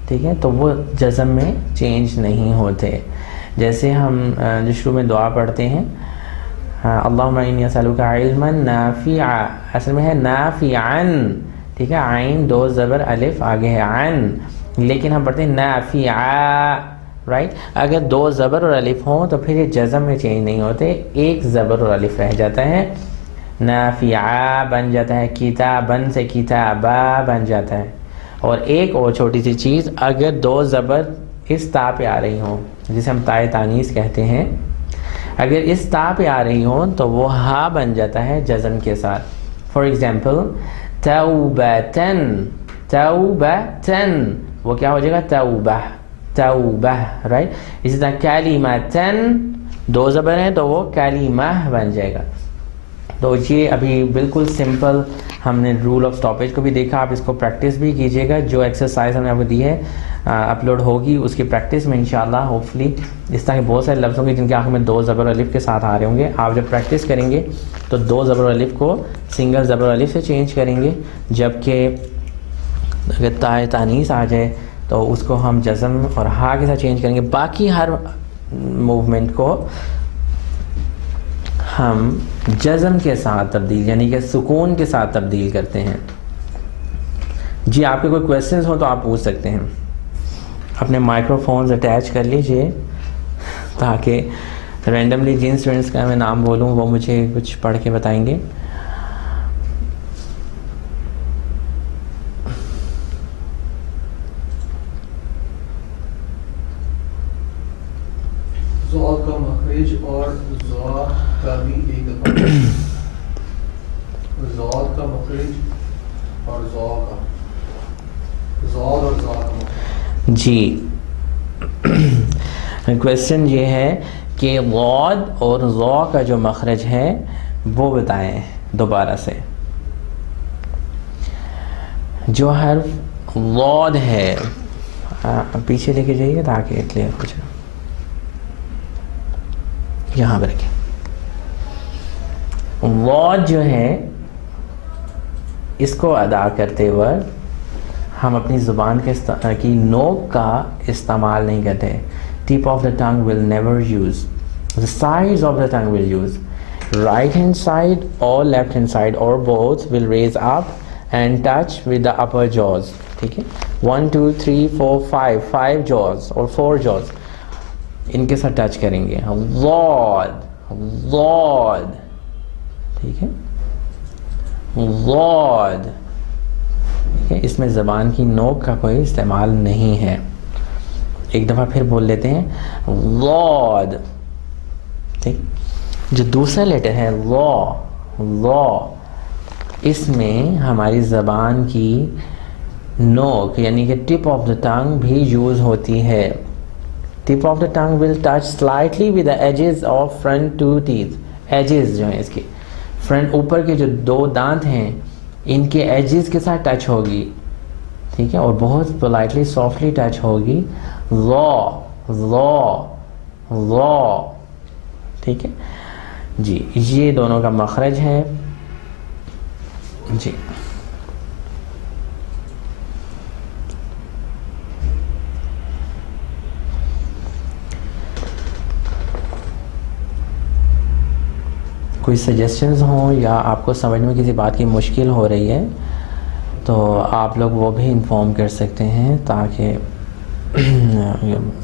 ٹھیک ہے, تو وہ جزم میں چینج نہیں ہوتے. جیسے ہم جو شروع میں دعا پڑھتے ہیں, اللہم انی اسألک علما نافعا, اصل میں ہے نافعا, ٹھیک ہے, عین 2 زبر الف آگے ہے عن, لیکن ہم پڑھتے ہیں نافعا, رائٹ. اگر 2 زبر اور الف ہوں تو پھر یہ جزم میں چینج نہیں ہوتے, 1 زبر اور الف رہ جاتا ہے, نافعا بن جاتا ہے, کتابن سے کتابا بن جاتا ہے. اور ایک اور چھوٹی سی چیز, اگر 2 زبر اس تا پہ آ رہی ہوں جسے ہم تائے تانیث کہتے ہیں, اگر اس تا پہ آ رہی ہوں تو وہ ہا بن جاتا ہے جزم کے ساتھ. فار ایگزامپل توبتن, توبتن, وہ کیا ہو جائے گا توبہ, توبہ, رائٹ. اسی طرح کلمتن 2 زبر ہیں تو وہ کلمہ بن جائے گا. تو یہ ابھی بالکل سمپل ہم نے رول آف سٹاپیج کو بھی دیکھا, آپ اس کو پریکٹس بھی کیجئے گا. جو ایکسرسائز ہم نے آپ کو دی ہے اپلوڈ ہوگی, اس کی پریکٹس میں انشاءاللہ ہوپفلی اس طرح کے بہت سارے لفظ ہوں گے جن کے آخر میں 2 زبر الف کے ساتھ آ رہے ہوں گے. آپ جب پریکٹس کریں گے تو 2 زبر الف کو سنگل زبر الف سے چینج کریں گے, جبکہ اگر تائے تانیث آ جائے تو اس کو ہم جزم اور ہا کے ساتھ چینج کریں گے. باقی ہر موومنٹ کو ہم جزم کے ساتھ تبدیل یعنی کہ سکون کے ساتھ تبدیل کرتے ہیں. جی آپ کے کوئی کویسچنز ہوں تو آپ پوچھ سکتے ہیں. اپنے مائکرو فونز اٹیچ کر لیجئے تاکہ رینڈملی جن اسٹوڈنٹس کا میں نام بولوں وہ مجھے کچھ پڑھ کے بتائیں گے. ضاد کا مخرج اور ضا کا بھی ایک دفعہ, ضاد کا مخرج اور ضا کا, ضاد اور ضا کا مخرج. جی کویسچن یہ ہے کہ غاد اور ضا کا جو مخرج ہے وہ بتائیں دوبارہ سے. جو حرف غاد ہے پیچھے لے کے جائیے تاکہ کلیئر ہو جائے. یہاں پہ رکھیں. غاد جو ہے اس کو ادا کرتے وقت ہم اپنی زبان کی نوک کا استعمال نہیں کرتے. ٹپ of the tongue will never use. The sides of the tongue will use. Right hand side or left hand side or both will raise up and touch with the upper jaws. ٹھیک ہے. 1 2 3 4 5 jaws or 4 jaws ان کے ساتھ touch کریں گے. غاد غاد. ٹھیک ہے. غاد. اس میں زبان کی نوک کا کوئی استعمال نہیں ہے. ایک دفعہ پھر بول لیتے ہیں غاد. ٹھیک. جو دوسرا لیٹر ہے لا اس میں ہماری زبان کی نوک یعنی کہ ٹپ آف دا ٹنگ بھی یوز ہوتی ہے. Tip of the tongue will touch slightly with the edges of front two teeth. Edges جو ہیں اس کی فرنٹ اوپر کے جو 2 دانت ہیں ان کے ایجز کے ساتھ ٹچ ہوگی. ٹھیک ہے. اور بہت پولائٹلی سافٹلی ٹچ ہوگی. لا. ٹھیک ہے جی. یہ دونوں کا مخرج ہے جی. کوئی سجیشنز ہوں یا آپ کو سمجھ میں کسی بات کی مشکل ہو رہی ہے تو آپ لوگ وہ بھی انفارم کر سکتے ہیں تاکہ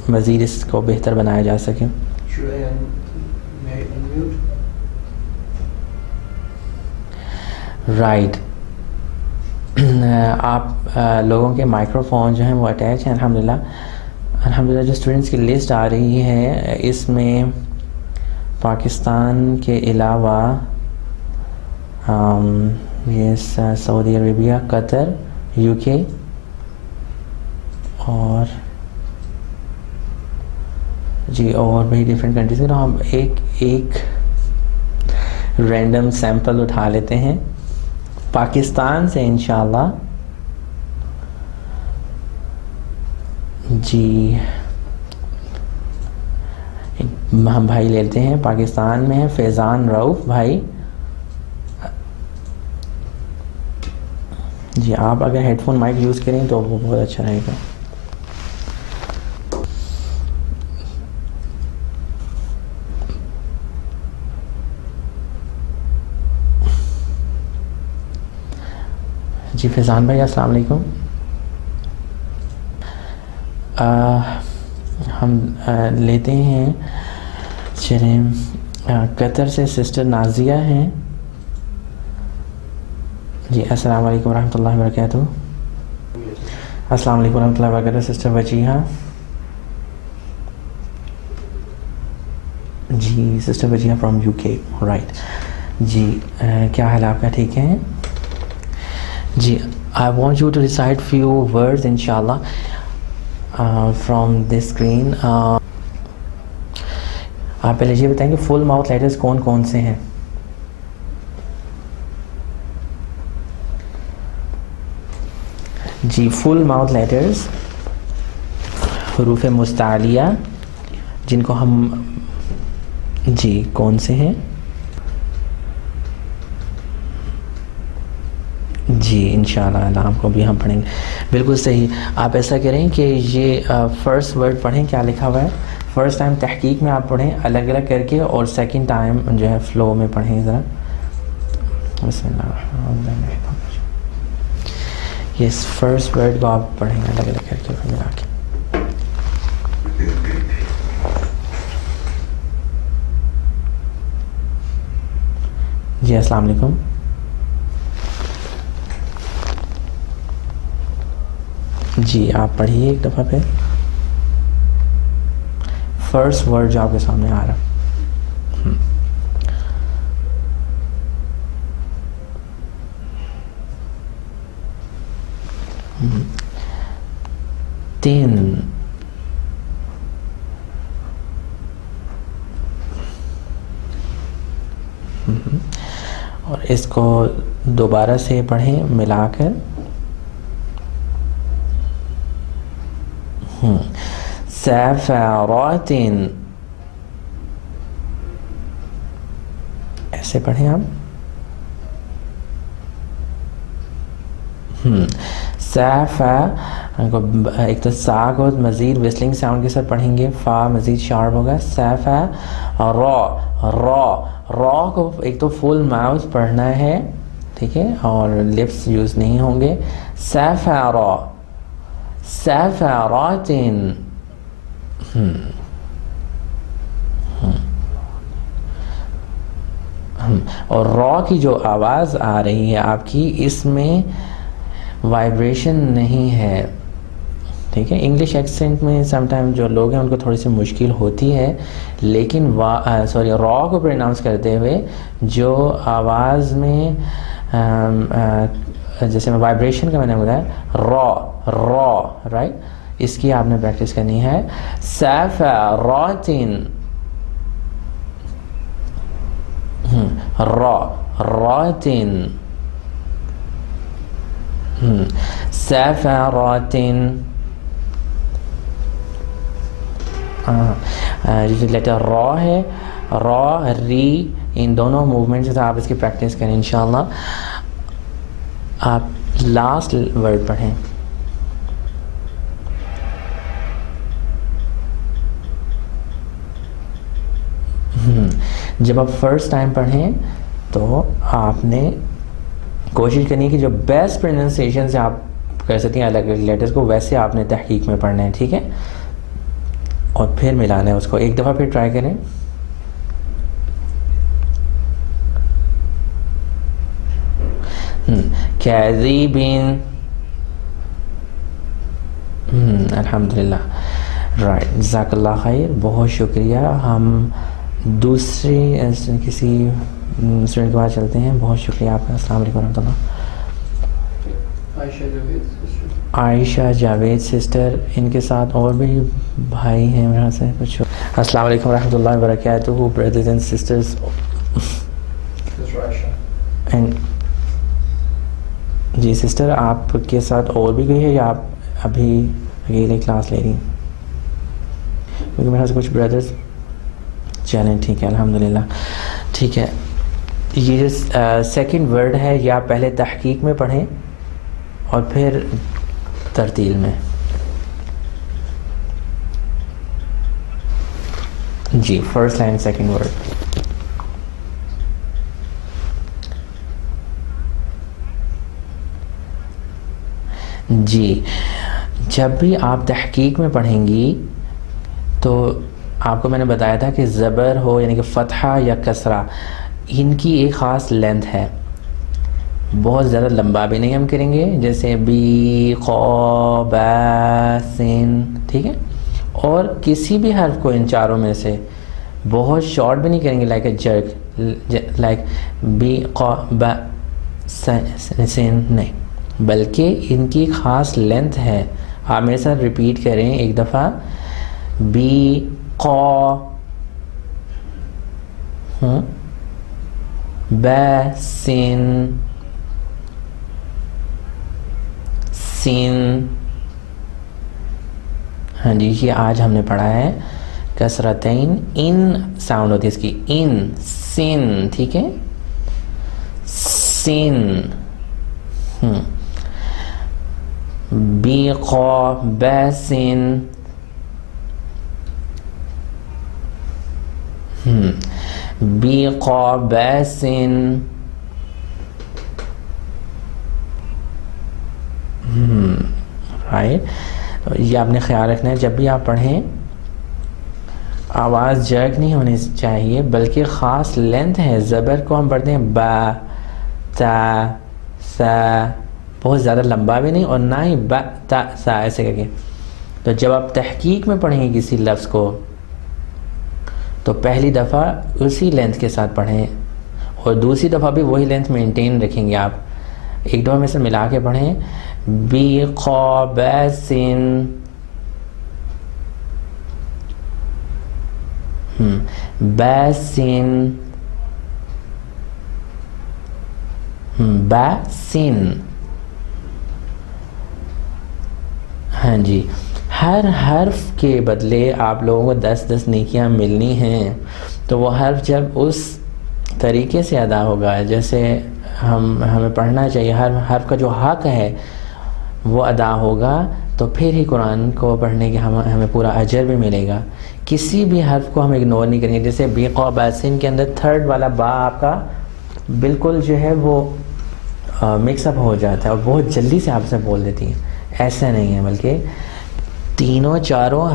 مزید اس کو بہتر بنایا جا سکے. رائٹ. آپ لوگوں کے مائکرو فون جو ہیں وہ اٹیچ ہیں الحمدللہ. جو اسٹوڈنٹس کی لسٹ آ رہی ہے اس میں پاکستان کے علاوہ یہ سعودی عربیہ, قطر, UK اور جی اور بھی ڈفرینٹ کنٹریز میں. ہم ایک رینڈم سیمپل اٹھا لیتے ہیں پاکستان سے انشاءاللہ. جی ہم بھائی لیتے ہیں پاکستان میں ہیں فیضان رؤف بھائی. جی آپ اگر ہیڈ فون مائک یوز کریں تو وہ بہت اچھا رہے گا. جی فیضان بھائی السلام علیکم. ہم لیتے ہیں چلیں قطر سے سسٹر نازیہ ہیں. جی السلام علیکم ورحمۃ اللہ وبرکاتہ. السلام علیکم ورحمۃ اللہ وبرکاتہ. سسٹر وجیہہ. جی sister Wajiha from UK. Right. جی کیا حال آپ کا؟ ٹھیک ہے جی. I want you to recite few words inshallah from this screen. آپ پہلے یہ بتائیں کہ فل ماؤتھ لیٹرز کون کون سے ہیں؟ جی فل ماؤتھ لیٹرز حروف مستعلیہ جن کو ہم جی کون سے ہیں؟ جی انشاءاللہ نام کو بھی ہم پڑھیں گے. بالکل صحیح. آپ ایسا کریں کہ یہ فرسٹ ورڈ پڑھیں کیا لکھا ہوا ہے. فرسٹ ٹائم تحقیق میں آپ پڑھیں الگ الگ کر کے اور سیکنڈ ٹائم جو ہے فلو میں پڑھیں ذرا. بسم اللہ. یس فرسٹ ورڈ کو آپ پڑھیں الگ الگ کر کے ملا کے. جی السلام علیکم. جی آپ پڑھیے ایک دفعہ پھر فرسٹ ورڈ جو آپ کے سامنے آ رہا. تین. اس کو دوبارہ سے پڑھیں ملا کر. سافرات، ایسے پڑھیں آپ. سافا، ایک تو سا کو مزید وسلنگ ساؤنڈ کے ساتھ پڑھیں گے، فا مزید شارپ ہوگا. سافا، را کو ایک تو فل ماؤتھ پڑھنا ہے، ٹھیک ہے، اور لپس یوز نہیں ہوں گے. سافرا، سافرات. اور را کی جو آواز آ رہی ہے آپ کی، اس میں وائبریشن نہیں ہے، ٹھیک ہے. انگلش ایکسنٹ میں سم ٹائم جو لوگ ہیں ان کو تھوڑی سی مشکل ہوتی ہے، لیکن را کو پروناؤنس کرتے ہوئے جو آواز میں جیسے میں وائبریشن کا میں نے بتایا، را رائٹ، اس کی آپ نے پریکٹس کرنی ہے. سافرات، رات، سافرات. جو لیٹر را ہے، را، ری، ان دونوں موومنٹ سے آپ اس کی پریکٹس کریں انشاءاللہ. آپ لاسٹ ورڈ پڑھیں. جب آپ فرسٹ ٹائم پڑھیں تو آپ نے کوشش کرنی ہے کہ جو بیسٹ پروننسیشن سے آپ کر سکتے ہیں الگ الگ لیٹرز کو، ویسے آپ نے تحقیق میں پڑھنا ہے، ٹھیک ہے، اور پھر ملانا ہے اس کو. ایک دفعہ پھر ٹرائی کریں. کاذبین، الحمدللہ، رائٹ، جزاک اللہ خیر، بہت شکریہ. ہم دوسری کسی اسٹوڈنٹ کے پاس چلتے ہیں. بہت شکریہ آپ کا. السلام علیکم ورحمۃ اللہ. عائشہ جاوید سسٹر، ان کے ساتھ اور بھی بھائی ہیں میرے سے کچھ. السلام علیکم ورحمۃ اللہ وبرکاتہ. بردرز اینڈ سسٹرز، جی سسٹر آپ کے ساتھ اور بھی کوئی ہے یا آپ ابھی اکیلے کلاس لے رہی ہیں؟ کیونکہ میرے سے کچھ بردرز. چلیں ٹھیک ہے، الحمدللہ، ٹھیک ہے. یہ جو سیکنڈ ورڈ ہے یہ آپ پہلے تحقیق میں پڑھیں اور پھر ترتیل میں. جی فرسٹ لائن سیکنڈ ورڈ. جی جب بھی آپ تحقیق میں پڑھیں گی تو آپ کو میں نے بتایا تھا کہ زبر ہو یعنی کہ فتحہ یا کسرہ، ان کی ایک خاص لینتھ ہے. بہت زیادہ لمبا بھی نہیں ہم کریں گے، جیسے بی، قا، با، سین، ٹھیک ہے. اور کسی بھی حرف کو ان چاروں میں سے بہت شارٹ بھی نہیں کریں گے، like a jerk, like B, قا، با، سین، نہیں، بلکہ ان کی خاص لینتھ ہے. آپ میرے ساتھ ریپیٹ کریں ایک دفعہ. بی، قا، با، سین، سین. ہاں جی، یہ آج ہم نے پڑھا ہے کسرتین. ان ساؤنڈ ہوتی ہے اس کی، ان، سین، ٹھیک ہے، سین. بی، قا، با، سین. بی، قا، با، سین. رائٹ. یہ آپ نے خیال رکھنا ہے جب بھی آپ پڑھیں آواز جرک نہیں ہونی چاہیے، بلکہ خاص لینتھ ہے. زبر کو ہم پڑھتے ہیں با، تا، سا، بہت زیادہ لمبا بھی نہیں، اور نہ ہی با، تا، سا ایسے کر کے. تو جب آپ تحقیق میں پڑھیں گے کسی لفظ کو تو پہلی دفعہ اسی لینتھ کے ساتھ پڑھیں اور دوسری دفعہ بھی وہی لینتھ مینٹین رکھیں گے آپ. ایک دفعہ میں سے ملا کے پڑھیں. بی، قا، با، سین، با، سین. باسن. ہاں جی, ہر حرف کے بدلے آپ لوگوں کو 10 نیکیاں ملنی ہیں. تو وہ حرف جب اس طریقے سے ادا ہوگا جیسے ہمیں پڑھنا چاہیے, ہر حرف کا جو حق ہے وہ ادا ہوگا, تو پھر ہی قرآن کو پڑھنے کے ہمیں پورا اجر بھی ملے گا. کسی بھی حرف کو ہم اگنور نہیں کریں گے. جیسے بیقا باسن کے اندر تھرڈ والا با آپ کا بالکل جو ہے وہ مکس اپ ہو جاتا ہے اور بہت جلدی سے آپ سے بول دیتی ہیں. ایسا نہیں ہے, بلکہ تینوں چاروں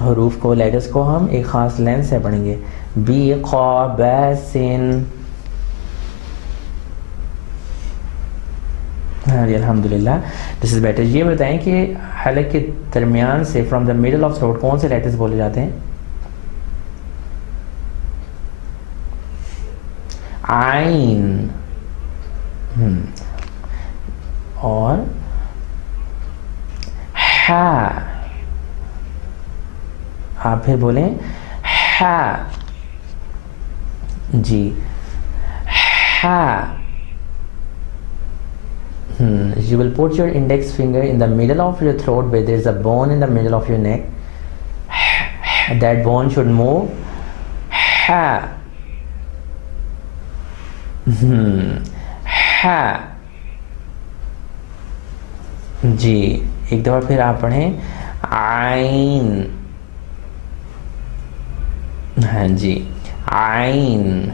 حروف کو, لیٹرز کو ہم ایک خاص لینس سے پڑھیں گے. بیقا باسن. ہاں جی الحمدللہ, دس از بیٹر. یہ بتائیں کہ حلق کے درمیان سے from the middle of throat کون سے لیٹرز بولے جاتے ہیں؟ عین اور ہا. آپ پھر بولیں ہا. جی ہا. You will put your index finger in the middle of your throat where there is a bone in the middle of your neck. That bone should move. Ha. Ha. جی ایک دفعہ پھر آپ پڑھیں عین. ہاں جی عین.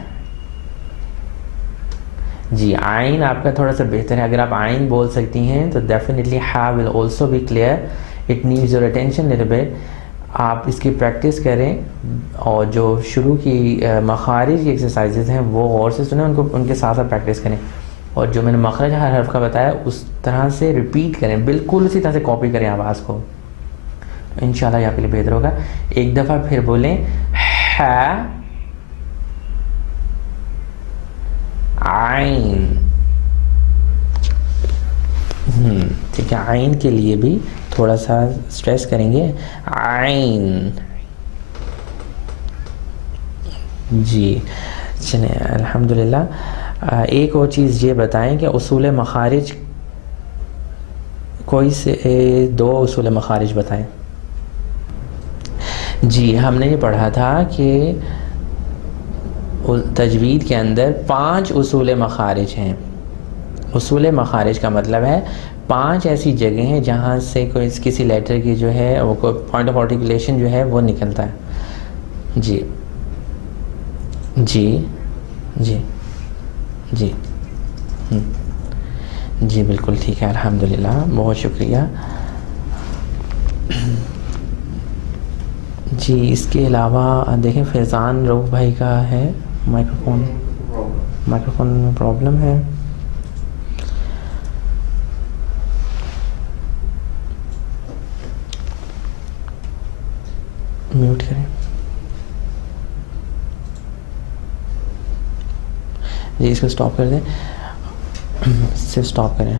جی عین آپ کا تھوڑا سا بہتر ہے. اگر آپ عین بول سکتی ہیں تو ڈیفینیٹلی ہا will also be clear. It needs your attention little bit. آپ اس کی پریکٹس کریں اور جو شروع کی مخارج کی ایکسرسائزز ہیں وہ غور سے سنیں, ان کے ساتھ ساتھ پریکٹس کریں, اور جو میں نے مخرج ہر حرف کا بتایا اس طرح سے ریپیٹ کریں, بالکل اسی طرح سے کاپی کریں آواز کو. انشاءاللہ یہ آپ کے لیے بہتر ہوگا. ایک دفعہ پھر بولیں ہا عین. ٹھیک ہے, عین کے لیے بھی تھوڑا سا اسٹریس کریں گے. عین. جی چلیں الحمدللہ. ایک اور چیز یہ بتائیں کہ اصول مخارج کوئی سے 2 اصول مخارج بتائیں. جی ہم نے یہ پڑھا تھا کہ تجوید کے اندر 5 اصول مخارج ہیں. اصول مخارج کا مطلب ہے 5 ایسی جگہیں ہیں جہاں سے کوئی کسی لیٹر کی جو ہے وہ کوئی پوائنٹ آف آرٹیکولیشن جو ہے وہ نکلتا ہے. جی جی جی جی جی بالکل ٹھیک ہے الحمدللہ, بہت شکریہ. جی اس کے علاوہ دیکھیں فیضان روح بھائی کا ہے مائکروفون میں پرابلم ہے. میوٹ کریں. جی اس کو سٹاپ کر دیں, صرف سٹاپ کریں.